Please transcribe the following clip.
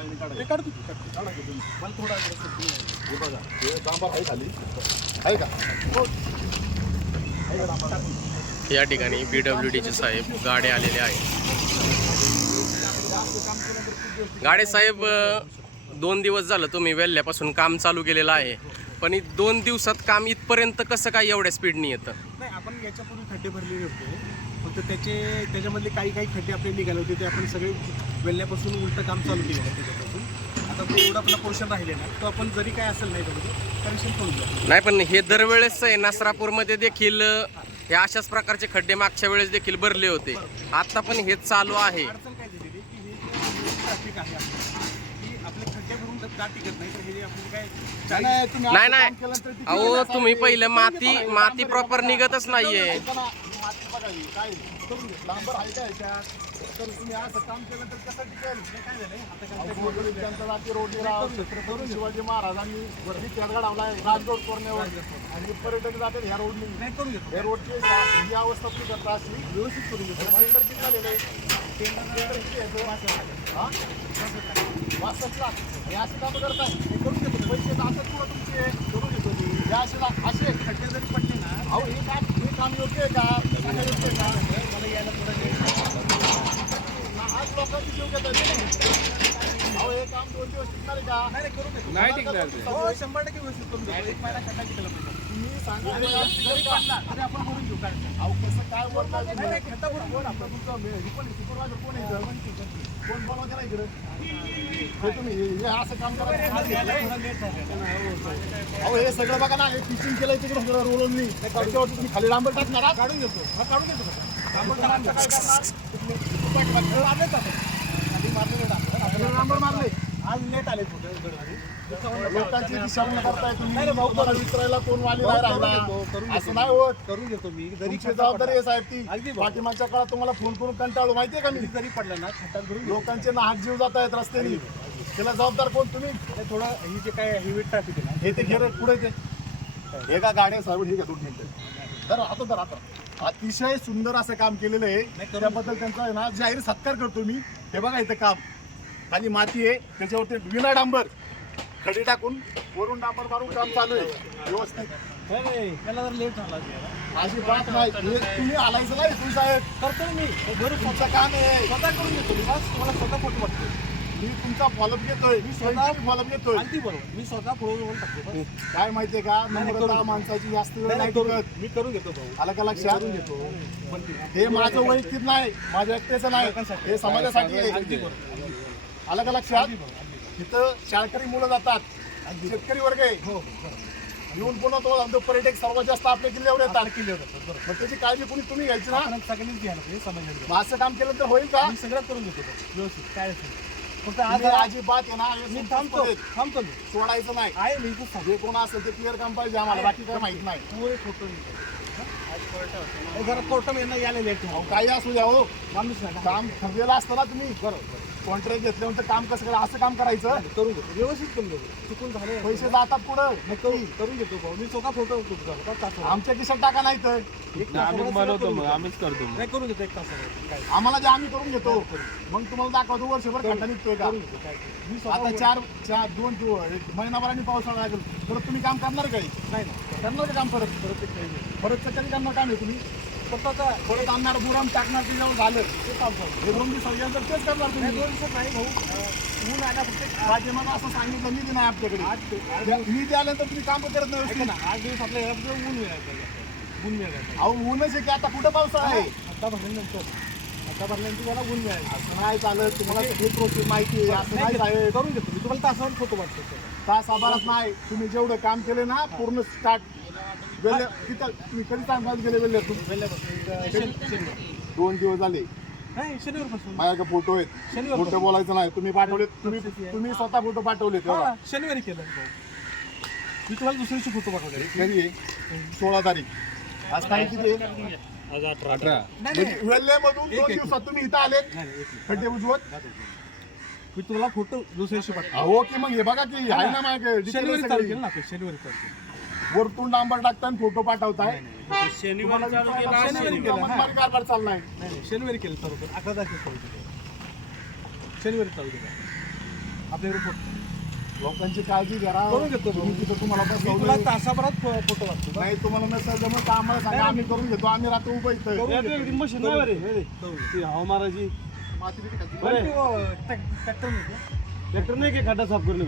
ते काढतो की काढा की तुम्ही मला थोडा हे बघा हे डांबर आहे खाली आहे का हो आहे का डांबर या ठिकाणी PWDचे साहेब गाडे आलेले आहे. गाडे साहेब 2 दिवस झालं तुम्ही वेल्ल्यापासून काम चालू केलेलं आहे, पण 2 दिवसात काम इथपर्यंत कसं काय एवढ्या स्पीडने येतं? नाही आपण याच्यापूर्वी खड्डे भरलेले होते फक्त त्याच्यामधले काही खड्डे आपले निघाले होते ते आपण सगळे वेल्ल्यापासून उलटं काम चालू केलं आहे त्याच्यापासून. आता तो एवढा आपला पोर्शन राहिले ना तो आपण जरी काय असेल नाही त्यामध्ये करेक्शन करून द्या. नाही पण हे दरवेळेस आहे नसरापूरमध्ये देखील हे अशाच प्रकारचे खड्डे मागच्या वेळेस देखील भरले होते, आता पण हेच चालू आहे. अडचण काय झालेली की हे जे ट्रॅफिक आहे की आपले खड्डे भरून का टिकत नाही तर हे जे आपण काय नाही अहो तुम्ही पहिलं माती प्रॉपर निघतच नाहीये. डांबर आहे का ह्याच्यात तर तुम्ही असं काम केलं तर कसं टिकेल? काय झालंय रोड शिवाजी महाराजांनी त्यात घडवलाय राजगड कोरण्यावर आणि पर्यटक जातात ह्या रोडनी नाही करून घेतो. या रोडची ही अवस्था तुम्ही करता अशी व्यवस्थित करून घेतो. टेंडर किती झालेलं आहे? 65 लाख हे असे कामं करताय हे करून घेतो. पैसे असं पुढं तुमचे करून घेतो मी हे असे खड्डे जरी पडले ना अहो हे काम योग्य आहे का? योग्य आहे का? मला यायला थोडं आज लोकांची जीव घेतात अहो हे काम 2 दिवस टिकणार आहे का? नाही करून घेतो. नाही टिकणार 100% व्यवस्थित करून घेतो. एक महिना खड्डा केला पाहिजे. तुम्ही सांगा जरी पडला तरी आपण भरून घेऊ काय अहो कसं काय बोलतात खड्डा भरून बोल आपण तुमचं सुपरवायझर कोण आहे कोण बनवा करा इकडं तुम्ही हे असं काम करा. अहो हे सगळं बघा ना हे पिचिंग केलंय तिकडे सगळं रोलनी त्याच्यावरती तुम्ही खाली डांबर टाकणार काढून घेतो काढून घेतो डांबर मारले आज लेट आले लोकांची दिशाभूल करताय तुम्ही भाऊ विचारायला कोण वाली नाही राहिला असं नाही होत. करून घेतो मी जरी जबाबदारी आहे साहेब ती अगदी पाठीमागच्या काळात तुम्हाला फोन करून कंटाळलो माहितीये का मी जरी पडला ना खड्डा भरून लोकांचे नाहक जीव जात आहेत रस्त्याने त्याला जबाबदार कोण तुम्ही? थोडं ही जे काय हेवी ट्रॅफिक आहे ना हे ते घेर पुढे ते हे का गाड्या सर्व हे घेतो तर आता अतिशय सुंदर असं काम केलेलं आहे त्याबद्दल त्यांचा आहे ना जाहीर सत्कार करतो मी. हे बघा इथं काम खाली माती आहे त्याच्यावरती विना डांबर खडी टाकून वरून डांबर मारून काम चालू आहे व्यवस्थित. त्याला जर लेट झाला अशी बात नाही तुम्ही आलायचं नाही तुम्ही साहेब करतो मी तुमचं काम आहे स्वतः करून घेतो मी बस मला स्वतः फोटो वाटतो मी तुमचा फॉलोअप घेतोय मी स्वतः फॉलोअप घेतोय अगदी बरोबर मी स्वतः फोटो टाकतो. काय माहितीये का नम्रता माणसाची जास्त वेळ नाही करत मी करून घेतो भाऊ आला का लक्षात करून घेतो. हे माझं वैयक्तिक नाही माझ्या एकट्याचं नाही हे समाजासाठी आहे. आला का लक्षात? तिथं शाळकरी मुलं जातात शेतकरी वर्ग आहे येऊन पुन्हा तो पर्यटक सर्वात जास्त आपल्या किल्ल्यावर येतात मग त्याची काळजी कोणी तुम्ही घ्यायची ना सगळ्यांनीच घ्यायला पाहिजे समाजाने. असं काम केलं तर होईल का? मी सगळं करून घेतो व्यवस्थित काय असेल फक्त आज अजिबात आहे ना मी थांबतो सोडायचं नाही आहे मी जे कोण असेल ते क्लिअर काम पाहिजे आम्हाला बाकी काय माहित नाही. पुरे फोटो जरा कोर्ट यायला लेट काही असू द्या हो माणूस काम ठरलेलं असतं ना तुम्ही बरोबर कॉन्ट्रॅक्ट घेतल्यानंतर काम कसं करा असं काम करायचं करून घेतो व्यवस्थित करून घेतो चुकून झाले पैसे जातात पुढं करून घेतो भाऊ मी स्वतः फोटो आमच्या खिशात टाका नाही तर आम्हीच करतो नाही करून घेतो 1 तास आम्हाला जे आम्ही करून घेतो मग तुम्हाला दाखवतो वर्षभर खड्डा निघतोय का? आता 1 महिनाभराने पावसाळा लागेल परत तुम्ही काम करणार काही नाही करणार का काम परत कधी करणार काम आहे तुम्ही परत आणणार बुराम टाकणार त्याच्यावर झालं ते काम हे 2 दिवस तेच करणार तुम्ही 2 दिवसात नाही भाऊ ऊन आला फक्त माझे मला असं सांगितलं मी नाही आपल्याकडे मी ते आल्यानंतर तुम्ही काम करत नाही ना 8 दिवस आपल्या ऊन मिळायचं अहो ऊनच आहे की आता कुठं पावसाळा आहे आता भरल्यानंतर मला ऊन मिळायचं असं नाही चालत तुम्हाला हे प्रोसेस माहिती आहे असं नाही साहेब करून घेतो मी तुम्हाला तासावर फोटो वाटतो तासाभरात नाही तुम्ही जेवढं काम केलं ना पूर्ण स्टार्ट वेल्ल्या तिथं तुम्ही कधी तांबात गेले वेल्ल्यातून 2 दिवस झाले शनिवारपासून माझ्याकडे फोटो आहेत फोटो बोलायचं नाही तुम्ही पाठवले तुम्ही स्वतः फोटो पाठवले शनिवारी केलं मी तुम्हाला दुसऱ्या दिवशी फोटो पाठवले कधी आहे 16 तारीख आज तारीख किती आहे आज 18 वेल्ल्यामधून 2 दिवसात तुम्ही इथं आले खड्डे बुजवत मी तुम्हाला फोटो दुसऱ्या दिवशी पाठवले हो की मग हे बघा की आहे ना माझ्याकडे शनिवारी वरतून डांबर टाकताना फोटो पाठवताय शनिवारी कारभार चाललाय नाही शनिवारी केलं बरोबर 11 तारखेला शनिवारी चालू केला आपल्याकडे फोटो लोकांची काळजी घ्या. करून घेतो. तुम्ही तिथं तुम्हाला मी बसवलंय. तुला तासाभरात फोटो लागतो. नाही तुम्हाला नसेल जमत तर आम्हाला सांगा, आम्ही करून घेतो. आम्ही राहतो उभं इथं. मशीन नाही बरे ती हवा मारायची. ट्रॅक्टर नाही का खड्डा साफ करून